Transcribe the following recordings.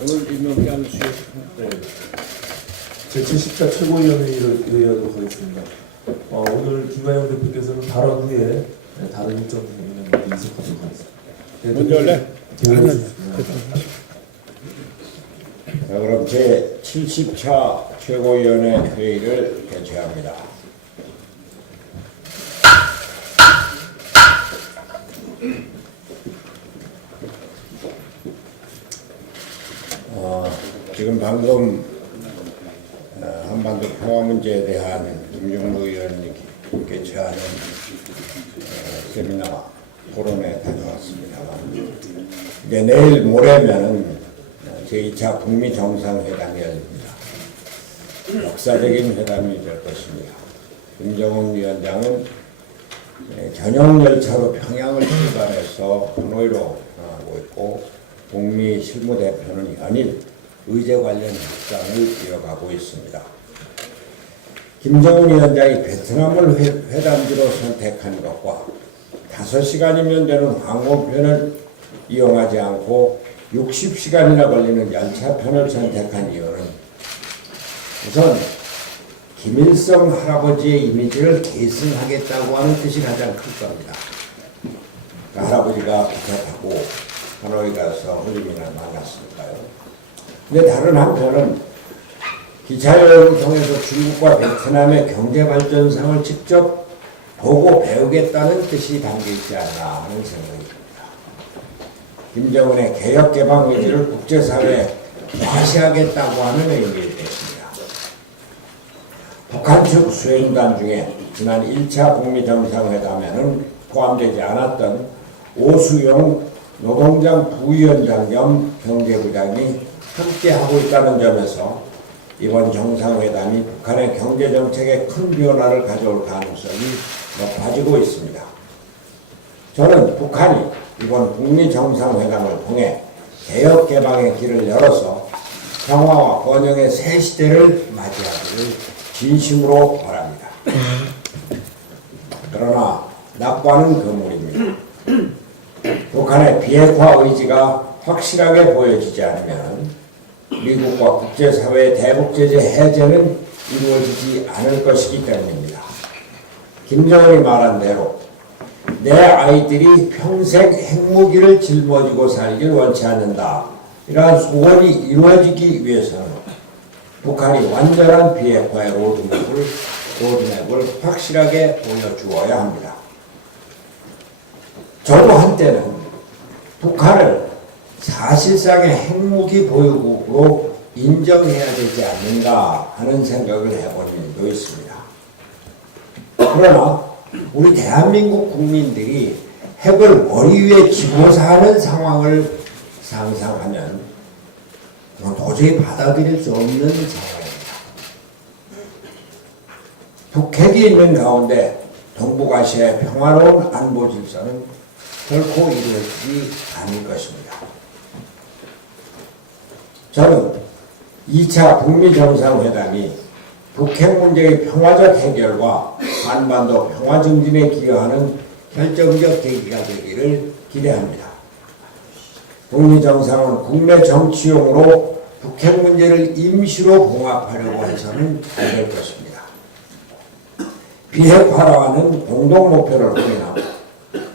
오늘 임명장 수요. 제70차 최고위원회의를 의뢰하도록 하겠습니다. 오늘 김관영 대표께서는 발언 후에 다른 일정 있는 인석하도록 하겠습니다. 먼저 할래? 자, 그럼 제70차 최고위원회 회의를 개최합니다. 지금 방금 한반도 평화 문제에 대한 김정무 의원이 개최하는 세미나 토론에 다녀왔습니다. 이제 내일 모레면은 제2차 북미 정상회담이 열립니다. 역사적인 회담이 될 것입니다. 김정은 위원장은 전용 열차로 평양을 출발해서 하노이로 향하고 있고, 북미 실무대표는 연일 의제 관련 협상을 이어가고 있습니다. 김정은 위원장이 베트남을 회담지로 선택한 것과 5시간이면 되는 항공편을 이용하지 않고 60시간이나 걸리는 열차편을 선택한 이유는 우선 김일성 할아버지의 이미지를 계승하겠다고 하는 뜻이 가장 클 겁니다. 그 할아버지가 기차 타고 하노이 가서 홀리민을 만났으니까요. 근데 다른 한편은 기차 여행을 통해서 중국과 베트남의 경제발전상을 직접 보고 배우겠다는 뜻이 담겨있지 않나 하는 생각입니다. 김정은의 개혁개방 의지를 국제사회에 과시하겠다고 하는 의미일 것입니다. 북한 측 수행단 중에 지난 1차 북미 정상회담에는 포함되지 않았던 오수용 노동당 부위원장 겸 경제부장이 함께하고 있다는 점에서 이번 정상회담이 북한의 경제정책에 큰 변화를 가져올 가능성이 높아지고 있습니다. 저는 북한이 이번 북미 정상회담을 통해 개혁개방의 길을 열어서 평화와 번영의 새 시대를 맞이하기를 진심으로 바랍니다. 그러나 낙관은 금물입니다. 북한의 비핵화 의지가 확실하게 보여지지 않으면 미국과 국제사회의 대북제재 해제는 이루어지지 않을 것이기 때문입니다. 김정은이 말한 대로 내 아이들이 평생 핵무기를 짊어지고 살기를 원치 않는다, 이러한 소원이 이루어지기 위해서는 북한이 완전한 비핵화의 로드맵을 확실하게 보여주어야 합니다. 저도 한때는 북한을 사실상의 핵무기 보유국으로 인정해야 되지 않는가 하는 생각을 해본 일도 있습니다. 그러나 우리 대한민국 국민들이 핵을 머리 위에 쥐고 사는 상황을 상상하면 도저히 받아들일 수 없는 상황입니다. 북핵이 있는 가운데 동북아시아의 평화로운 안보 질서는 결코 이루어지지 않을 것입니다. 저는 2차 북미 정상회담이 북핵 문제의 평화적 해결과 한반도 평화 증진에 기여하는 결정적 계기가 되기를 기대합니다. 북미 정상은 국내 정치용으로 북핵 문제를 임시로 봉합하려고 해서는 안 될 것입니다. 비핵화라는 공동 목표를 확인하고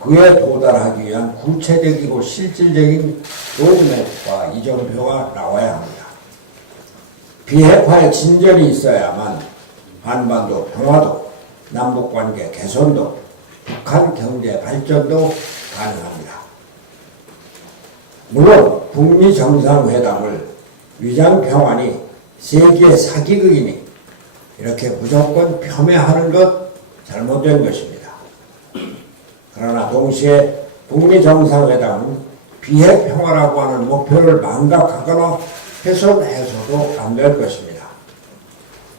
그에 도달하기 위한 구체적이고 실질적인 로드맵과 이정표가 나와야 합니다. 비핵화의 진전이 있어야만 한반도 평화도, 남북관계 개선도, 북한 경제 발전도 가능합니다. 물론 북미 정상회담을 위장평화니 세계 사기극이니 이렇게 무조건 폄훼하는 것 잘못된 것입니다. 그러나 동시에 북미 정상회담은 비핵평화라고 하는 목표를 망각하거나 훼손해서도 안 될 것입니다.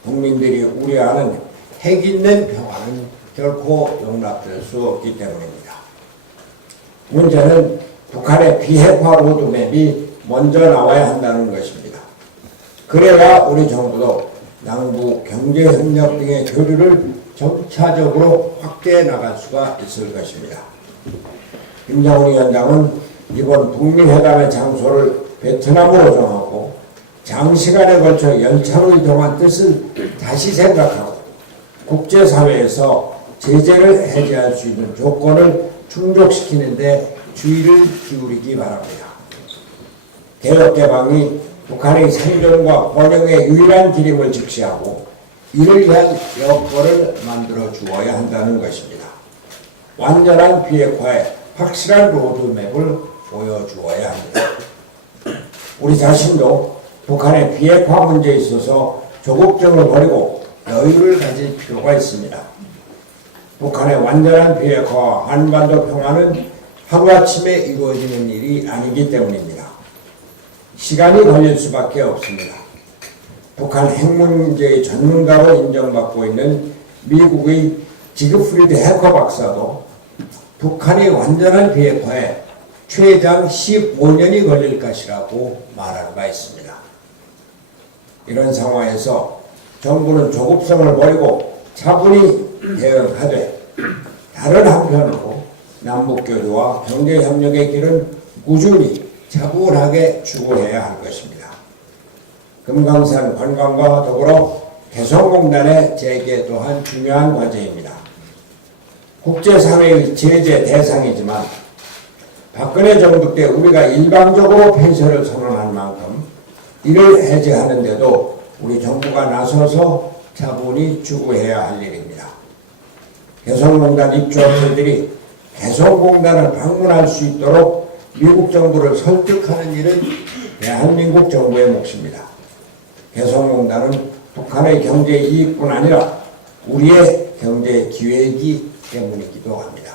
국민들이 우려하는 핵 있는 평화는 결코 용납될 수 없기 때문입니다. 문제는 북한의 비핵화 로드맵이 먼저 나와야 한다는 것입니다. 그래야 우리 정부도 남북 경제협력 등의 교류를 점차적으로 확대해 나갈 수가 있을 것입니다. 김정은 위원장은 이번 북미회담의 장소를 베트남으로 정하고 장시간에 걸쳐 열차로 이동한 뜻을 다시 생각하고 국제사회에서 제재를 해제할 수 있는 조건을 충족시키는 데 주의를 기울이기 바랍니다. 개혁개방이 북한의 생존과 번영의 유일한 길임을 직시하고 이를 위한 여건을 만들어 주어야 한다는 것입니다. 완전한 비핵화에 확실한 로드맵을 보여주어야 합니다. 우리 자신도 북한의 비핵화 문제에 있어서 조급증을 버리고 여유를 가질 필요가 있습니다. 북한의 완전한 비핵화와 한반도 평화는 하루아침에 이루어지는 일이 아니기 때문입니다. 시간이 걸릴 수밖에 없습니다. 북한 핵 문제의 전문가로 인정받고 있는 미국의 지그프리드 해커 박사도 북한의 완전한 비핵화에 최장 15년이 걸릴 것이라고 말한 바 있습니다. 이런 상황에서 정부는 조급성을 버리고 차분히 대응하되 다른 한편으로 남북교류와 경제협력의 길은 꾸준히 차분하게 추구해야 할 것입니다. 금강산 관광과 더불어 개성공단의 재개 또한 중요한 과제입니다. 국제사회의 제재 대상이지만 박근혜 정부 때 우리가 일방적으로 폐쇄를 선언한 만큼 이를 해제하는 데도 우리 정부가 나서서 차분히 추구해야 할 일입니다. 개성공단 입주업체들이 개성공단을 방문할 수 있도록 미국 정부를 설득하는 일은 대한민국 정부의 몫입니다. 개성공단은 북한의 경제 이익뿐 아니라 우리의 경제 기회이기 때문이기도 합니다.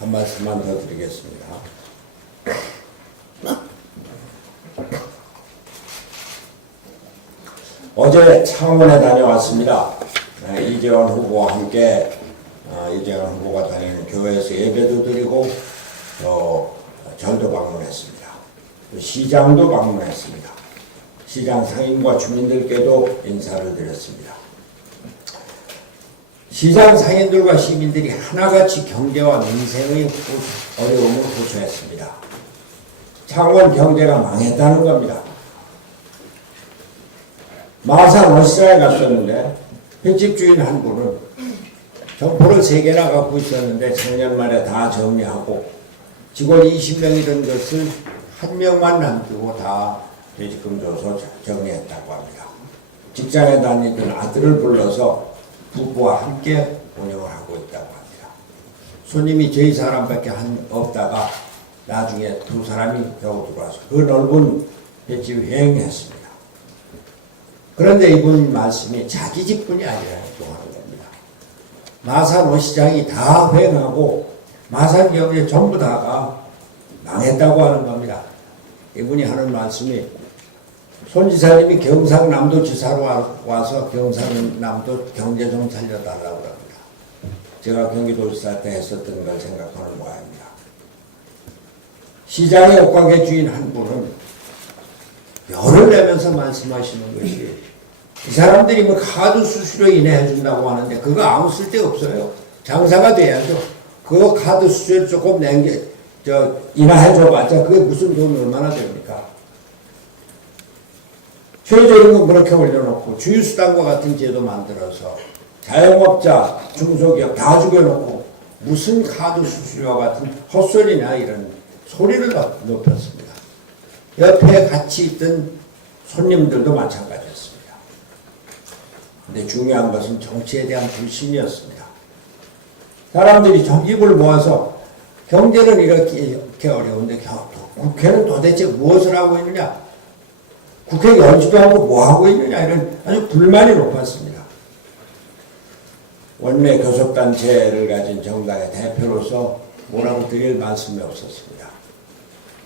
한 말씀만 더 드리겠습니다. 어제 창원에 다녀왔습니다. 이재원 후보와 함께 이재원 후보가 다니는 교회에서 예배도 드리고 절도 방문했습니다. 시장도 방문했습니다. 시장 상인과 주민들께도 인사를 드렸습니다. 시장 상인들과 시민들이 하나같이 경제와 민생의 어려움을 호소했습니다. 창원 경제가 망했다는 겁니다. 마산 월시장에 갔었는데 횟집 주인 한 분은 점포를 3개나 갖고 있었는데 작년 말에 다 정리하고 직원 20명이 된 것을 1명만 남기고 다 퇴직금 줘서 정리했다고 합니다. 직장에 다니던 아들을 불러서 부부와 함께 운영을 하고 있다고 합니다. 손님이 저희 사람밖에 없다가 나중에 2사람이 겨우 들어와서 그 넓은 횟집을 회행했습니다. 그런데 이분 말씀이 자기 집뿐이 아니라고 하는 겁니다. 마산 어시장이 다 회행하고 마산 경제 전부 다가 망했다고 하는 겁니다. 이분이 하는 말씀이 손 지사님이 경상남도 지사로 와서 경상남도 경제 좀 살려달라고 합니다. 제가 경기도지사 때 했었던 걸 생각하는 모양입니다. 시장의 옷가게 주인 한 분은 열을 내면서 말씀하시는 것이 이 사람들이 뭐 카드 수수료 인하해준다고 하는데 그거 아무 쓸데없어요. 장사가 돼야죠. 그거 카드 수수료 조금 인하해줘봤자 그게 무슨 돈이 얼마나 됩니까? 최저임금 그렇게 올려놓고 주유수당과 같은 제도 만들어서 자영업자, 중소기업 다 죽여놓고 무슨 카드 수수료와 같은 헛소리냐 이런 소리를 높였습니다. 옆에 같이 있던 손님들도 마찬가지였습니다. 근데 중요한 것은 정치에 대한 불신이었습니다. 사람들이 입을 모아서 경제는 이렇게 어려운데 국회는 도대체 무엇을 하고 있느냐? 국회 열지도 않고 뭐 하고 있느냐? 이런 아주 불만이 높았습니다. 원내 교섭단체를 가진 정당의 대표로서 뭐라고 드릴 말씀이 없었습니다.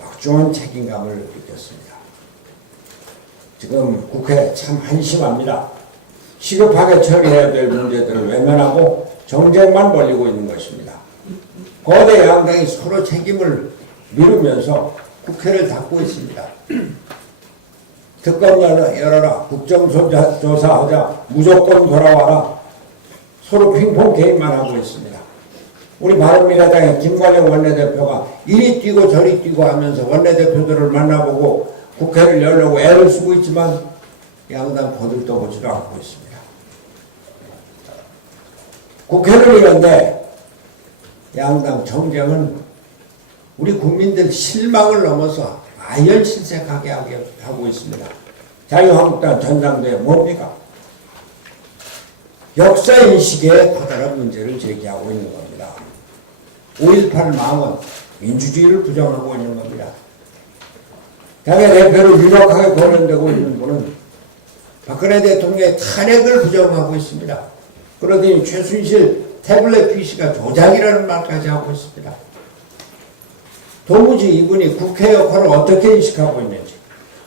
막중한 책임감을 느꼈습니다. 지금 국회 참 한심합니다. 시급하게 처리해야 될 문제들을 외면하고 정쟁만 벌이고 있는 것입니다. 거대 양당이 서로 책임을 미루면서 국회를 닫고 있습니다. 특검 열어라. 국정조사하자. 무조건 돌아와라. 서로 핑퐁 게임만 하고 있습니다. 우리 바른미래당의 김관영 원내대표가 이리 뛰고 저리 뛰고 하면서 원내대표들을 만나보고 국회를 열려고 애를 쓰고 있지만 양당 거들떠보지도 않고 있습니다. 국회를 열었는데 양당 정쟁은 우리 국민들 실망을 넘어서 아연실색하게 하고 있습니다. 자유한국당 전당대회 뭡니까? 역사인식에 커다란 문제를 제기하고 있는 겁니다. 5.18 망언, 민주주의를 부정하고 있는 겁니다. 당의 대표를 유력하게 거론되고 있는 분은 박근혜 대통령의 탄핵을 부정하고 있습니다. 그러더니 최순실 태블릿 PC가 조작이라는 말까지 하고 있습니다. 도무지 이분이 국회 역할을 어떻게 인식하고 있는지,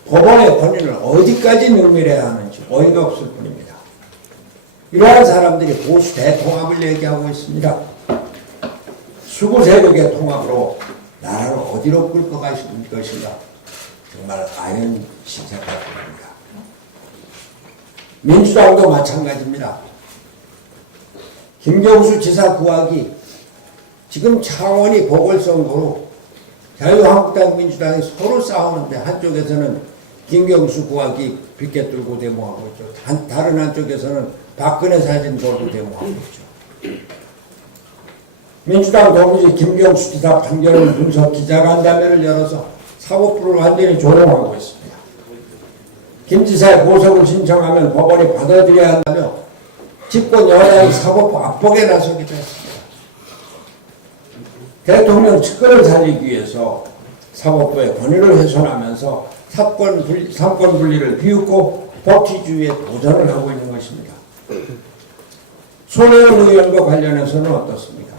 법원의 권위를 어디까지 능멸해야 하는지 어이가 없을 뿐입니다. 이러한 사람들이 보수 대통합을 얘기하고 있습니다. 수구 세력의 통합으로 나라를 어디로 끌고 가실 것인가? 정말 아연실색할 겁니다. 민주당도 마찬가지입니다. 김경수 지사 구하기 지금 차원이 보궐선거로 자유한국당 민주당이 서로 싸우는데 한쪽에서는 김경수 구하기 빗게 뚫고 데모하고 있죠. 다른 한쪽에서는 박근혜 사진 걸고 데모하고 있죠. 민주당 도무지 김경수 지사 판결을 분석 기자간담회를 열어서 사법부를 완전히 조롱하고 있습니다. 김 지사의 보석을 신청하면 법원이 받아들여야 한다며 집권 여당이 사법부 압박에 나서기도 했습니다. 대통령 측근을 살리기 위해서 사법부의 권위를 훼손하면서 삼권 분리를 비웃고 법치주의에 도전을 하고 있는 것입니다. 손혜원 의원과 관련해서는 어떻습니까?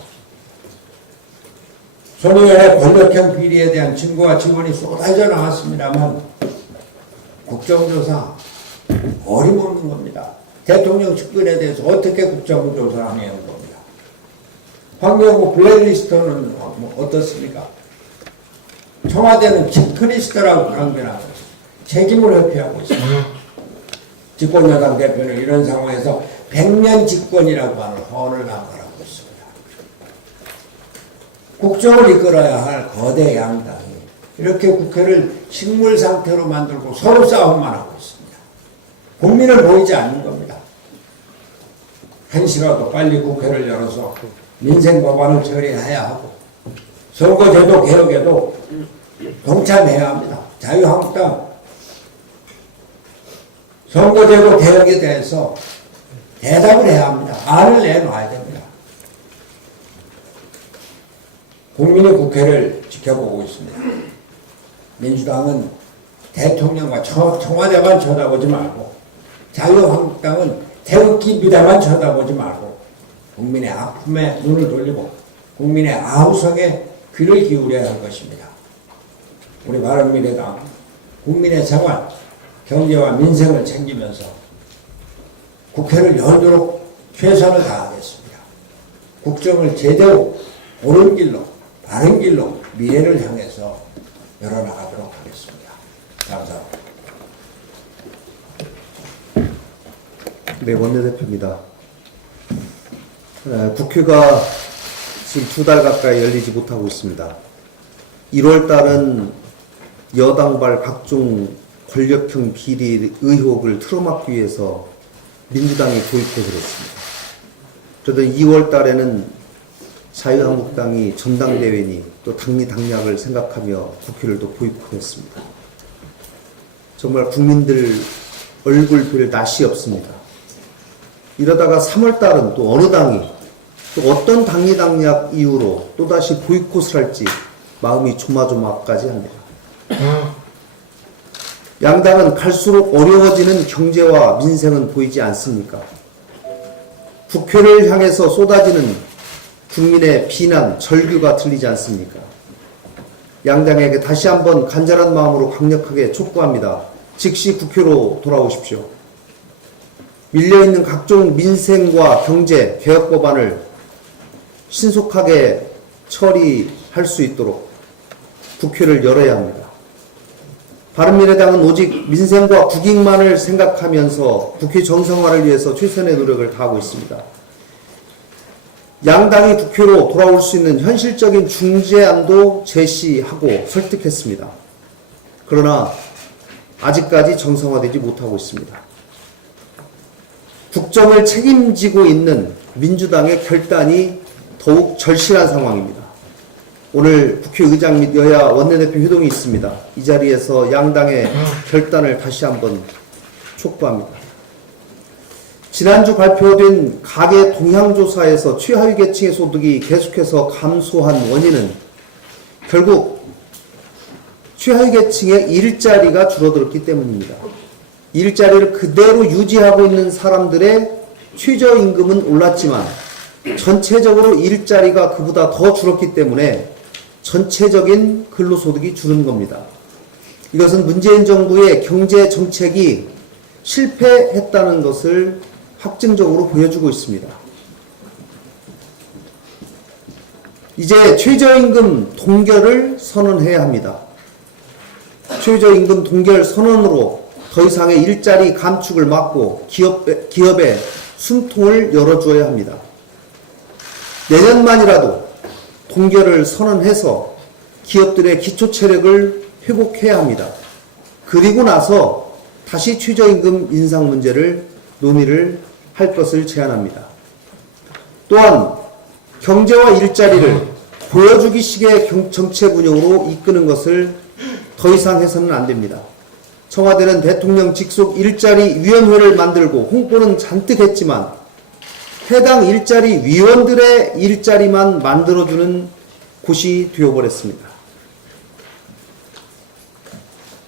손 의원의 권력형 비리에 대한 증거와 증언이 쏟아져 나왔습니다만 국정조사 어림없는 겁니다. 대통령 측근에 대해서 어떻게 국정조사를 하냐는 겁니다. 황영우 블랙리스트는 어떻습니까? 청와대는 체크리스트라고 강변하고 있습니다. 책임을 회피하고 있습니다. 집권여당 대표는 이런 상황에서 100년 집권이라고 하는 허언을 남발하고 있습니다. 국정을 이끌어야 할 거대 양당이 이렇게 국회를 식물 상태로 만들고 서로 싸움만 하고 있습니다. 국민을 보이지 않는 겁니다. 한시라도 빨리 국회를 열어서 민생 법안을 처리해야 하고 선거제도 개혁에도 동참해야 합니다. 자유한국당 선거제도 개혁에 대해서 대답을 해야 합니다. 안을 내놔야 됩니다. 국민이 국회를 지켜보고 있습니다. 민주당은 대통령과 청와대만 쳐다보지 말고 자유한국당은 태극기 비대만 쳐다보지 말고 국민의 아픔에 눈을 돌리고 국민의 아우성에 귀를 기울여야 할 것입니다. 우리 바른미래당 국민의 생활, 경제와 민생을 챙기면서 국회를 열도록 최선을 다하겠습니다. 국정을 제대로 옳은 길로, 바른 길로 미래를 향해서 열어나가도록 하겠습니다. 감사합니다. 네, 원내대표입니다. 국회가 지금 2달 가까이 열리지 못하고 있습니다. 1월 달은 여당발 각종 권력형 비리 의혹을 틀어막기 위해서 민주당이 보이콧을 했습니다. 그러던 2월 달에는 자유한국당이 전당대회니 또 당리 당략을 생각하며 국회를 또 보이콧했습니다. 정말 국민들 얼굴 별 낯이 없습니다. 이러다가 3월 달은 또 어느 당이 또 어떤 당리 당략 이유로 또다시 보이콧을 할지 마음이 조마조마까지 합니다. 양당은 갈수록 어려워지는 경제와 민생은 보이지 않습니까? 국회를 향해서 쏟아지는 국민의 비난, 절규가 들리지 않습니까? 양당에게 다시 한번 간절한 마음으로 강력하게 촉구합니다. 즉시 국회로 돌아오십시오. 밀려있는 각종 민생과 경제, 개혁 법안을 신속하게 처리할 수 있도록 국회를 열어야 합니다. 바른미래당은 오직 민생과 국익만을 생각하면서 국회 정상화를 위해서 최선의 노력을 다하고 있습니다. 양당이 국회로 돌아올 수 있는 현실적인 중재안도 제시하고 설득했습니다. 그러나 아직까지 정상화되지 못하고 있습니다. 국정을 책임지고 있는 민주당의 결단이 더욱 절실한 상황입니다. 오늘 국회의장 및 여야 원내대표 회동이 있습니다. 이 자리에서 양당의 결단을 다시 한번 촉구합니다. 지난주 발표된 가계 동향조사에서 최하위 계층의 소득이 계속해서 감소한 원인은 결국 최하위 계층의 일자리가 줄어들었기 때문입니다. 일자리를 그대로 유지하고 있는 사람들의 최저임금은 올랐지만 전체적으로 일자리가 그보다 더 줄었기 때문에 전체적인 근로소득이 줄은 겁니다. 이것은 문재인 정부의 경제 정책이 실패했다는 것을 확증적으로 보여주고 있습니다. 이제 최저임금 동결을 선언해야 합니다. 최저임금 동결 선언으로 더 이상의 일자리 감축을 막고 기업의 숨통을 열어줘야 합니다. 내년만이라도 동결을 선언해서 기업들의 기초 체력을 회복해야 합니다. 그리고 나서 다시 최저임금 인상 문제를 논의를 할 것을 제안합니다. 또한 경제와 일자리를 보여주기식의 정책 운영으로 이끄는 것을 더 이상 해서는 안 됩니다. 청와대는 대통령 직속 일자리 위원회를 만들고 홍보는 잔뜩 했지만 해당 일자리 위원들의 일자리만 만들어주는 곳이 되어버렸습니다.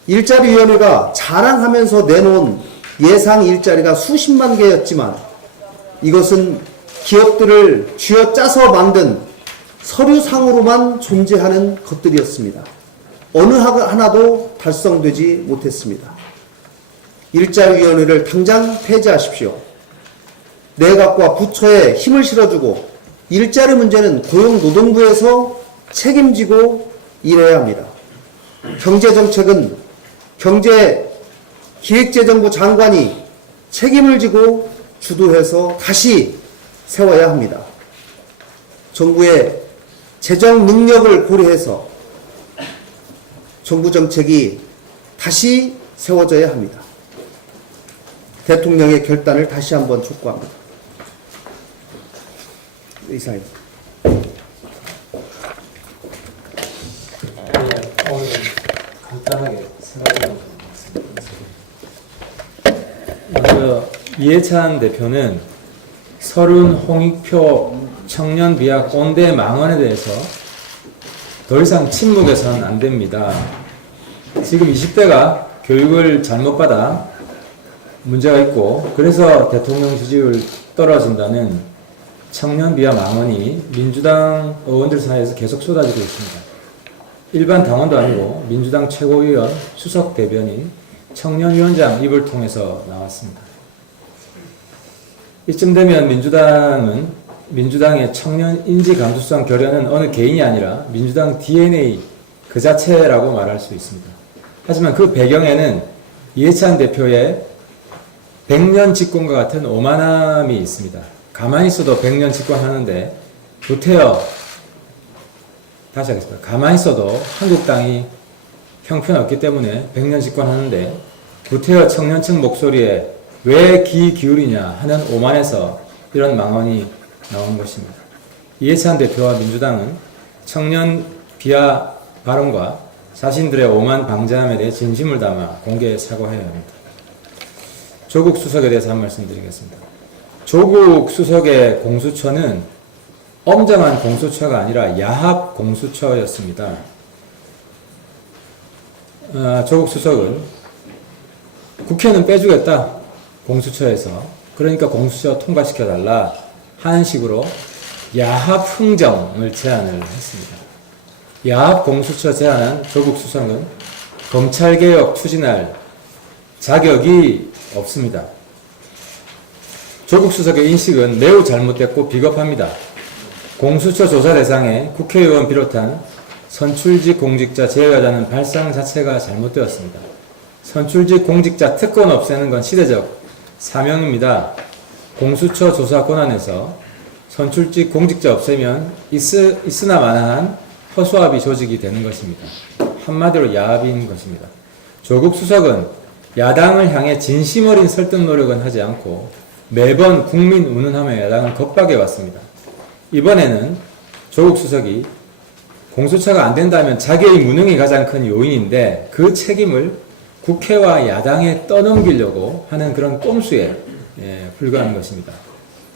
일자리위원회가 자랑하면서 내놓은 예상 일자리가 수십만 개였지만 이것은 기업들을 쥐어짜서 만든 서류상으로만 존재하는 것들이었습니다. 어느 하나도 달성되지 못했습니다. 일자리위원회를 당장 폐지하십시오. 내각과 부처에 힘을 실어주고 일자리 문제는 고용노동부에서 책임지고 일해야 합니다. 경제정책은 경제기획재정부 장관이 책임을 지고 주도해서 다시 세워야 합니다. 정부의 재정 능력을 고려해서 정부 정책이 다시 세워져야 합니다. 대통령의 결단을 다시 한번 촉구합니다. 이상입니다. 오늘 간단하게 생각해 먼저 이해찬 대표는 서른, 홍익표, 청년 비하 꼰대 망언에 대해서 더 이상 침묵해서는 안 됩니다. 지금 20대가 교육을 잘못 받아 문제가 있고 그래서 대통령 지지율 떨어진다는 청년 비하 망언이 민주당 의원들 사이에서 계속 쏟아지고 있습니다. 일반 당원도 아니고 민주당 최고위원 수석 대변인 청년위원장 입을 통해서 나왔습니다. 이쯤 되면 민주당의 청년 인지 감수성 결여는 어느 개인이 아니라 민주당 DNA 그 자체라고 말할 수 있습니다. 하지만 그 배경에는 이해찬 대표의 100년 집권과 같은 오만함이 있습니다. 가만히 있어도 100년 집권하는데 다시 하겠습니다. 가만히 있어도 한국당이 형편없기 때문에 100년 집권하는데 구태여 청년층 목소리에 왜 귀 기울이냐 하는 오만에서 이런 망언이 나온 것입니다. 이해찬 대표와 민주당은 청년 비하 발언과 자신들의 오만 방자함에 대해 진심을 담아 공개 사과해야 합니다. 조국 수석에 대해서 한 말씀 드리겠습니다. 조국 수석의 공수처는 엄정한 공수처가 아니라 야합 공수처였습니다. 조국 수석은 국회는 빼주겠다 공수처에서 그러니까 공수처 통과시켜달라 하는 식으로 야합 흥정을 제안을 했습니다. 야합 공수처 제안한 조국 수석은 검찰개혁 추진할 자격이 없습니다. 조국 수석의 인식은 매우 잘못됐고 비겁합니다. 공수처 조사 대상에 국회의원 비롯한 선출직 공직자 제외하자는 발상 자체가 잘못되었습니다. 선출직 공직자 특권 없애는 건 시대적 사명입니다. 공수처 조사 권한에서 선출직 공직자 없애면 있으나 마나한 허수아비 조직이 되는 것입니다. 한마디로 야합인 것입니다. 조국 수석은 야당을 향해 진심 어린 설득 노력은 하지 않고 매번 국민 운운하며 야당을 겁박해 왔습니다. 이번에는 조국 수석이 공수처가 안 된다면 자기의 무능이 가장 큰 요인인데 그 책임을 국회와 야당에 떠넘기려고 하는 그런 꼼수에 불과한 것입니다.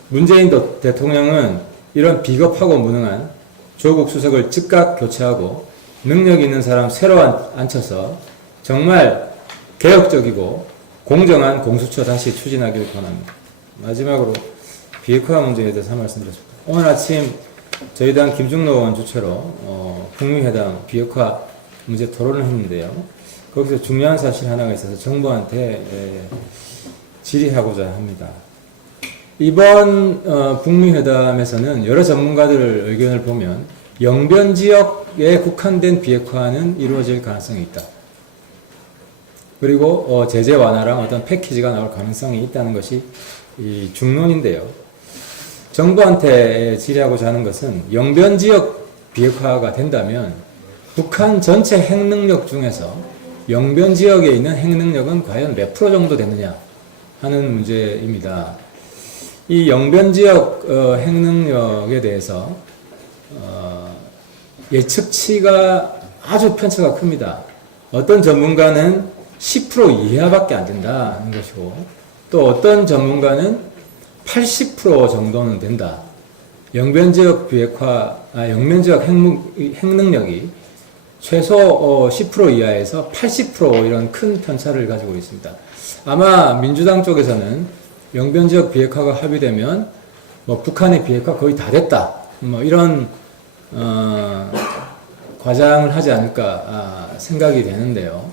문재인 대통령은 이런 비겁하고 무능한 조국 수석을 즉각 교체하고 능력 있는 사람 새로 앉혀서 정말 개혁적이고 공정한 공수처 다시 추진하기를 권합니다. 마지막으로 비핵화 문제에 대해서 한 말씀 드렸습니다. 오늘 아침 저희 당 김중로 의원 주최로 북미회담 비핵화 문제 토론을 했는데요. 거기서 중요한 사실 하나가 있어서 정부한테 질의하고자 합니다. 이번 북미회담에서는 여러 전문가들 의견을 보면 영변 지역에 국한된 비핵화는 이루어질 가능성이 있다. 그리고 제재 완화랑 어떤 패키지가 나올 가능성이 있다는 것이 이 중론인데요. 정부한테 질의하고자 하는 것은 영변 지역 비핵화가 된다면 북한 전체 핵능력 중에서 영변 지역에 있는 핵능력은 과연 몇 프로 정도 되느냐 하는 문제입니다. 이 영변 지역 핵능력에 대해서 예측치가 아주 편차가 큽니다. 어떤 전문가는 10% 이하밖에 안 된다는 것이고 또 어떤 전문가는 80% 정도는 된다. 영변 지역 비핵화, 영변 지역 핵능력이 최소 10% 이하에서 80% 이런 큰 편차를 가지고 있습니다. 아마 민주당 쪽에서는 영변 지역 비핵화가 합의되면 뭐 북한의 비핵화 거의 다 됐다. 뭐 이런 과장을 하지 않을까 생각이 되는데요.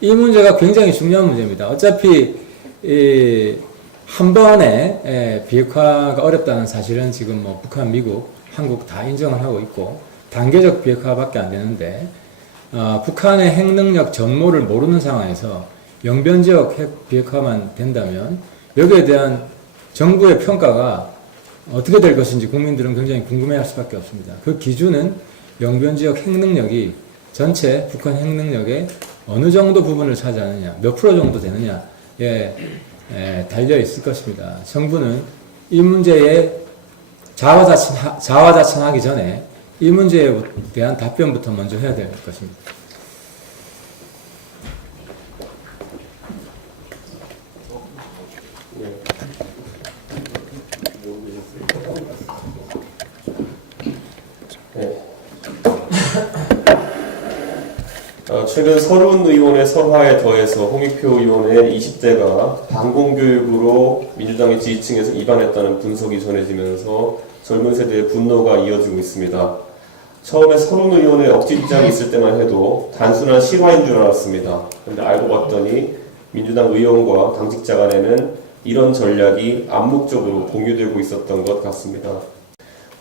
이 문제가 굉장히 중요한 문제입니다. 어차피 한 번에 비핵화가 어렵다는 사실은 지금 뭐 북한, 미국, 한국 다 인정을 하고 있고 단계적 비핵화밖에 안 되는데 북한의 핵능력 전모를 모르는 상황에서 영변 지역 핵 비핵화만 된다면 여기에 대한 정부의 평가가 어떻게 될 것인지 국민들은 굉장히 궁금해할 수밖에 없습니다. 그 기준은 영변 지역 핵능력이 전체 북한 핵능력의 어느 정도 부분을 차지하느냐, 몇 프로 정도 되느냐에 달려 있을 것입니다. 정부는 이 문제에 자화자찬하기 전에 이 문제에 대한 답변부터 먼저 해야 될 것입니다. 최근 서른 의원의 설화에 더해서 홍익표 의원의 20대가 반공교육으로 민주당의 지지층에서 이반했다는 분석이 전해지면서 젊은 세대의 분노가 이어지고 있습니다. 처음에 서른 의원의 억지 주장이 있을 때만 해도 단순한 실화인 줄 알았습니다. 그런데 알고 봤더니 민주당 의원과 당직자 간에는 이런 전략이 암묵적으로 공유되고 있었던 것 같습니다.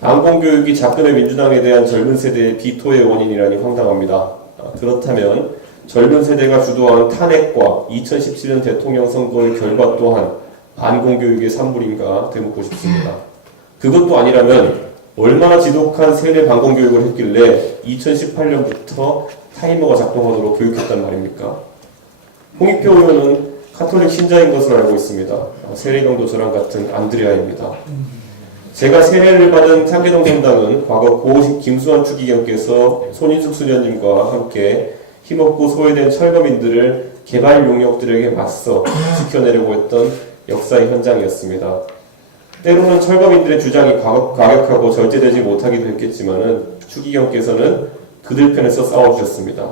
반공교육이 작금의 민주당에 대한 젊은 세대의 비토의 원인이라니 황당합니다. 그렇다면 젊은 세대가 주도한 탄핵과 2017년 대통령 선거의 결과 또한 반공교육의 산물인가 되묻고 싶습니다. 그것도 아니라면 얼마나 지독한 세뇌 반공교육을 했길래 2018년부터 타이머가 작동하도록 교육했단 말입니까? 홍익표 의원은 카톨릭 신자인 것으로 알고 있습니다. 세례명도 저랑 같은 안드레아입니다. 제가 세례를 받은 창계동 성당은 과거 고 김수환 추기경께서 손인숙 수녀님과 함께 힘없고 소외된 철거민들을 개발 용역들에게 맞서 지켜내려고 했던 역사의 현장이었습니다. 때로는 철거민들의 주장이 과격하고 절제되지 못하기도 했겠지만은 추기경께서는 그들 편에서 싸워주셨습니다.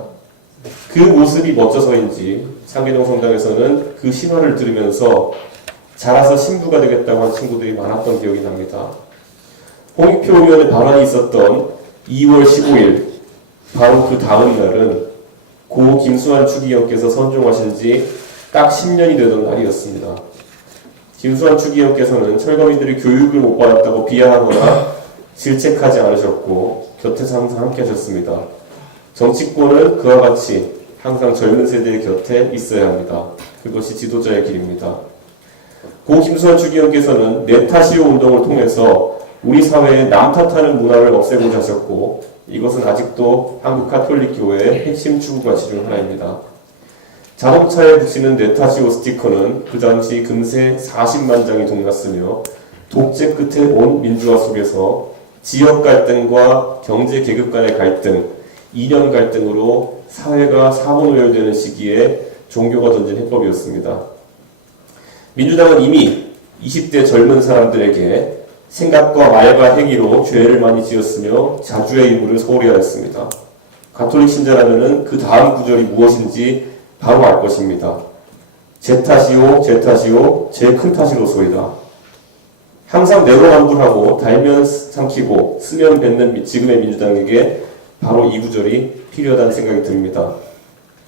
그 모습이 멋져서인지 창계동 성당에서는 그 신화를 들으면서 자라서 신부가 되겠다고 한 친구들이 많았던 기억이 납니다. 홍익표 의원의 발언이 있었던 2월 15일 바로 그 다음 날은 고 김수환 추기경께서 선종하신 지 딱 10년이 되던 날이었습니다. 김수환 추기경께서는 철거민들이 교육을 못 받았다고 비하하거나 질책하지 않으셨고 곁에서 항상 함께 하셨습니다. 정치권은 그와 같이 항상 젊은 세대의 곁에 있어야 합니다. 그것이 지도자의 길입니다. 고 김수환 추기원께서는 내 탓이요 운동을 통해서 우리 사회의 남 탓하는 문화를 없애고자 하셨고, 이것은 아직도 한국 가톨릭 교회의 핵심 추구 가치 중 하나입니다. 자동차에 붙이는 내 탓이요 스티커는 그 당시 금세 40만 장이 동났으며, 독재 끝에 온 민주화 속에서 지역 갈등과 경제 계급 간의 갈등, 이념 갈등으로 사회가 사분오열되는 시기에 종교가 던진 해법이었습니다. 민주당은 이미 20대 젊은 사람들에게 생각과 말과 행위로 죄를 많이 지었으며 자주의 의무를 소홀히 하였습니다. 가톨릭 신자라면 그 다음 구절이 무엇인지 바로 알 것입니다. 제 탓이요, 제 탓이요, 제 큰 탓이로소이다. 항상 내로남불하고 달면 삼키고 쓰면 뱉는 지금의 민주당에게 바로 이 구절이 필요하다는 생각이 듭니다.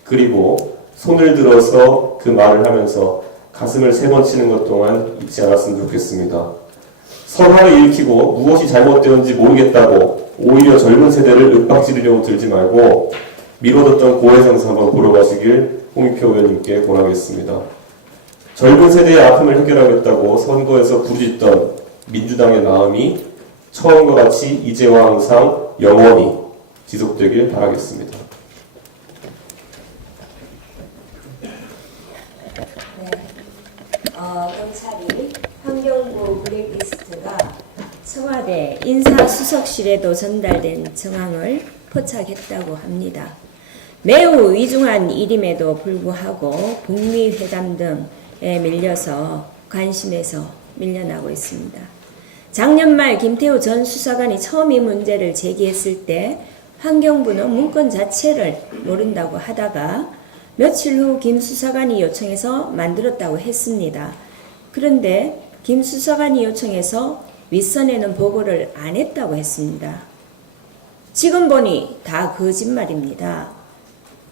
그리고 손을 들어서 그 말을 하면서 가슴을 3번 치는 것 동안 잊지 않았으면 좋겠습니다. 설화를 일으키고 무엇이 잘못되었는지 모르겠다고 오히려 젊은 세대를 윽박지르려고 들지 말고 미뤄뒀던 고해성사 한번 보러 가시길 홍익표 의원님께 권하겠습니다. 젊은 세대의 아픔을 해결하겠다고 선거에서 부르짖던 민주당의 마음이 처음과 같이 이제와 항상 영원히 지속되길 바라겠습니다. 검찰이 환경부 블랙리스트가 청와대 인사수석실에도 전달된 정황을 포착했다고 합니다. 매우 위중한 일임에도 불구하고 북미 회담 등에 밀려서 관심에서 밀려나고 있습니다. 작년 말 김태우 전 수사관이 처음 이 문제를 제기했을 때 환경부는 문건 자체를 모른다고 하다가 며칠 후 김 수사관이 요청해서 만들었다고 했습니다. 그런데 김 수사관이 요청해서 윗선에는 보고를 안 했다고 했습니다. 지금 보니 다 거짓말입니다.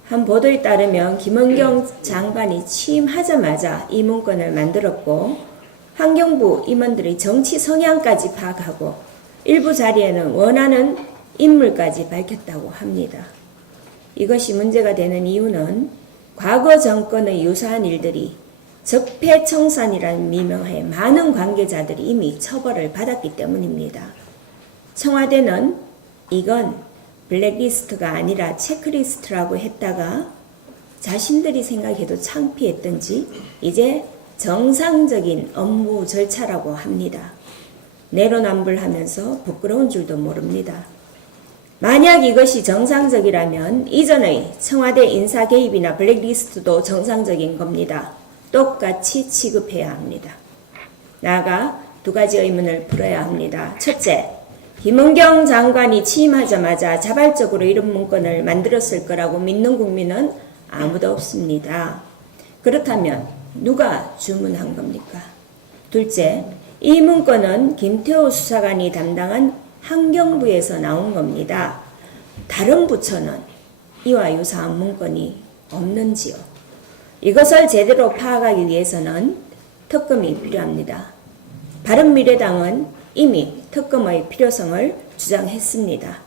한 보도에 따르면 김은경 장관이 취임하자마자 이 문건을 만들었고 환경부 임원들이 정치 성향까지 파악하고 일부 자리에는 원하는 인물까지 밝혔다고 합니다. 이것이 문제가 되는 이유는 과거 정권의 유사한 일들이 적폐청산이라는 미명하에 많은 관계자들이 이미 처벌을 받았기 때문입니다. 청와대는 이건 블랙리스트가 아니라 체크리스트라고 했다가 자신들이 생각해도 창피했던지 이제 정상적인 업무 절차라고 합니다. 내로남불하면서 부끄러운 줄도 모릅니다. 만약 이것이 정상적이라면 이전의 청와대 인사 개입이나 블랙리스트도 정상적인 겁니다. 똑같이 취급해야 합니다. 나아가 2가지 의문을 풀어야 합니다. 첫째, 김은경 장관이 취임하자마자 자발적으로 이런 문건을 만들었을 거라고 믿는 국민은 아무도 없습니다. 그렇다면 누가 주문한 겁니까? 둘째, 이 문건은 김태우 수사관이 담당한 환경부에서 나온 겁니다. 다른 부처는 이와 유사한 문건이 없는지요? 이것을 제대로 파악하기 위해서는 특검이 필요합니다. 바른미래당은 이미 특검의 필요성을 주장했습니다.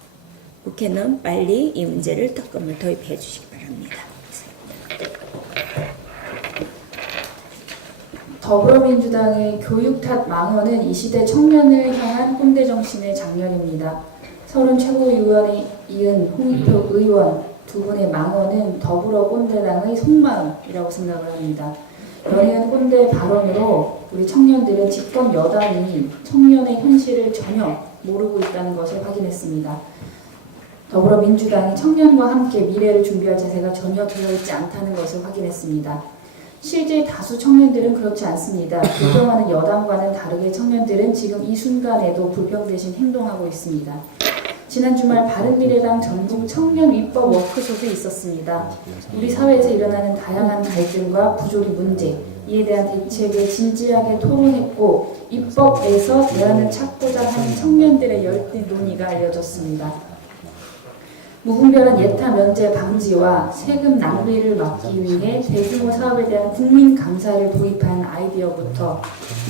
국회는 빨리 이 문제를 특검을 도입해 주시기 바랍니다. 더불어민주당의 교육 탓 망언은 이 시대 청년을 향한 꼰대 정신의 장면입니다. 서른 최고위원에 이은 홍익표 의원 두 분의 망언은 더불어 꼰대당의 속마음이라고 생각을 합니다. 연예인 꼰대 발언으로 우리 청년들은 집권 여당이 청년의 현실을 전혀 모르고 있다는 것을 확인했습니다. 더불어민주당이 청년과 함께 미래를 준비할 자세가 전혀 되어있지 않다는 것을 확인했습니다. 실제 다수 청년들은 그렇지 않습니다. 불평하는 여당과는 다르게 청년들은 지금 이 순간에도 불평 대신 행동하고 있습니다. 지난 주말 바른미래당 전국 청년 입법 워크숍이 있었습니다. 우리 사회에서 일어나는 다양한 갈등과 부조리 문제, 이에 대한 대책을 진지하게 토론했고 입법에서 대안을 찾고자 하는 청년들의 열띤 논의가 알려졌습니다. 무분별한 예타 면제 방지와 세금 낭비를 막기 위해 대규모 사업에 대한 국민 감사를 도입한 아이디어부터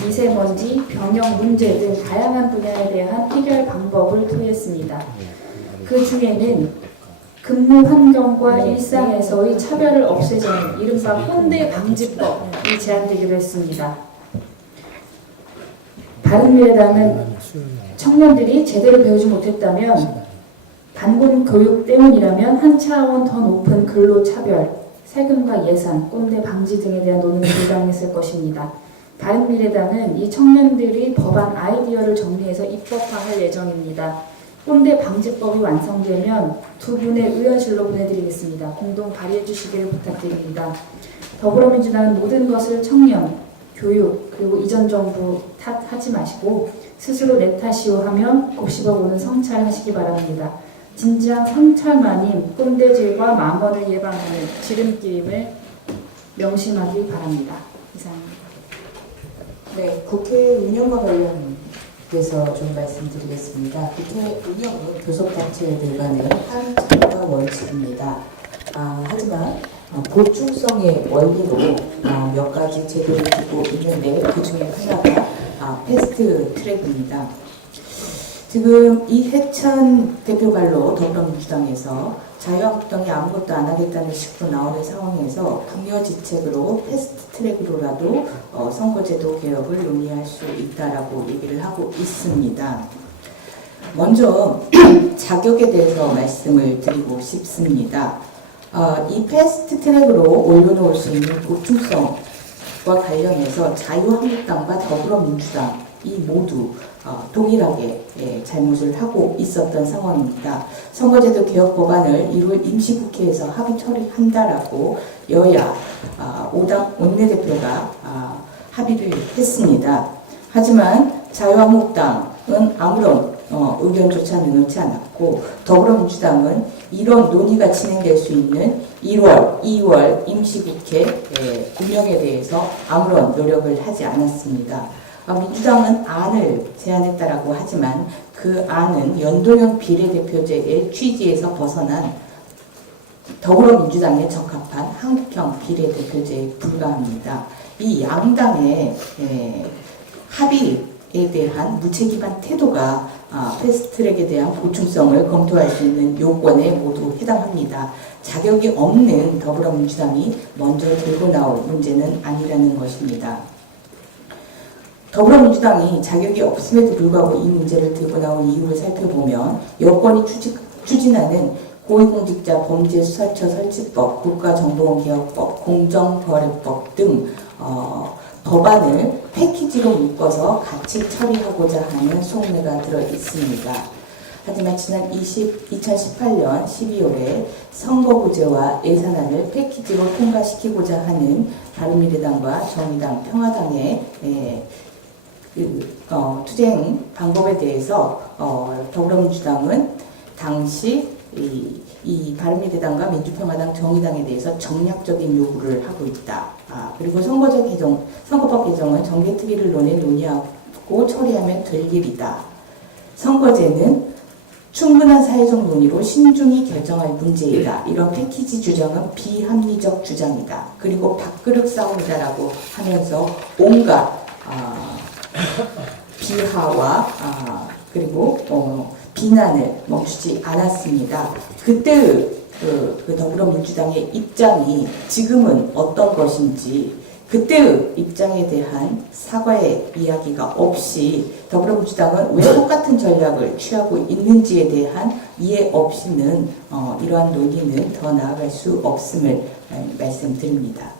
미세먼지, 병역 문제 등 다양한 분야에 대한 해결 방법을 토의했습니다. 그 중에는 근무 환경과 일상에서의 차별을 없애자는 이른바 꼰대 방지법이 제안되기로 했습니다. 바른미래당은 청년들이 제대로 배우지 못했다면 반군 교육 때문이라면 한 차원 더 높은 근로차별, 세금과 예산, 꼰대 방지 등에 대한 논의를 주장했을 것입니다. 바른미래당은 이 청년들이 법안 아이디어를 정리해서 입법화할 예정입니다. 꼰대 방지법이 완성되면 두 분의 의원실로 보내드리겠습니다. 공동 발의해 주시기를 부탁드립니다. 더불어민주당은 모든 것을 청년, 교육, 그리고 이전 정부 탓하지 마시고 스스로 내 탓이오 하며 곱씹어보는 성찰하시기 바랍니다. 진지한 성찰만이 꼰대질과 망언을 예방하는 지름길임을 명심하기 바랍니다. 이상입니다. 네, 국회 운영과 관련돼서 좀 말씀드리겠습니다. 국회 운영은 교섭단체에 대관의 한 참가 원칙입니다. 하지만 보충성의 원리로 몇 가지 제도를 두고 있는데 그 중에 하나가 패스트 트랙입니다. 지금 이해찬 대표발로 더불어민주당에서 자유한국당이 아무것도 안 하겠다는 식으로 나오는 상황에서 당뇨지책으로 패스트 트랙으로라도 선거제도 개혁을 논의할 수 있다라고 얘기를 하고 있습니다. 먼저 자격에 대해서 말씀을 드리고 싶습니다. 이 패스트 트랙으로 올려놓을 수 있는 보충성과 관련해서 자유한국당과 더불어민주당이 모두 동일하게 잘못을 하고 있었던 상황입니다. 선거제도 개혁 법안을 1월 임시국회에서 합의 처리한다라고 여야 5당 원내대표가 합의를 했습니다. 하지만 자유한국당은 아무런 의견조차 내놓지 않았고 더불어민주당은 이런 논의가 진행될 수 있는 1월, 2월 임시국회 운영에 대해서 아무런 노력을 하지 않았습니다. 민주당은 안을 제안했다라고 하지만 그 안은 연동형 비례대표제의 취지에서 벗어난 더불어민주당에 적합한 한국형 비례대표제에 불과합니다. 이 양당의 합의에 대한 무책임한 태도가 패스트트랙에 대한 보충성을 검토할 수 있는 요건에 모두 해당합니다. 자격이 없는 더불어민주당이 먼저 들고 나올 문제는 아니라는 것입니다. 더불어민주당이 자격이 없음에도 불구하고 이 문제를 들고 나온 이유를 살펴보면 여권이 추진하는 고위공직자 범죄수사처 설치법, 국가정보원 개혁법, 공정거래법 등 법안을 패키지로 묶어서 같이 처리하고자 하는 속내가 들어 있습니다. 하지만 지난 2018년 12월에 선거구제와 예산안을 패키지로 통과시키고자 하는 바른미래당과 정의당, 평화당의 투쟁 방법에 대해서 더불어민주당은 당시 이 바른미래당과 민주평화당, 정의당에 대해서 정략적인 요구를 하고 있다. 그리고 선거법 개정은 정개특위를 논의하고 처리하면 될 일이다. 선거제는 충분한 사회적 논의로 신중히 결정할 문제이다. 이런 패키지 주장은 비합리적 주장이다. 그리고 밥그릇 싸움이다라고 하면서 온갖 비하와 그리고 비난을 멈추지 않았습니다. 그때 그 더불어민주당의 입장이 지금은 어떤 것인지 그때의 입장에 대한 사과의 이야기가 없이 더불어민주당은 왜 똑같은 전략을 취하고 있는지에 대한 이해 없이는 이러한 논의는 더 나아갈 수 없음을 말씀드립니다.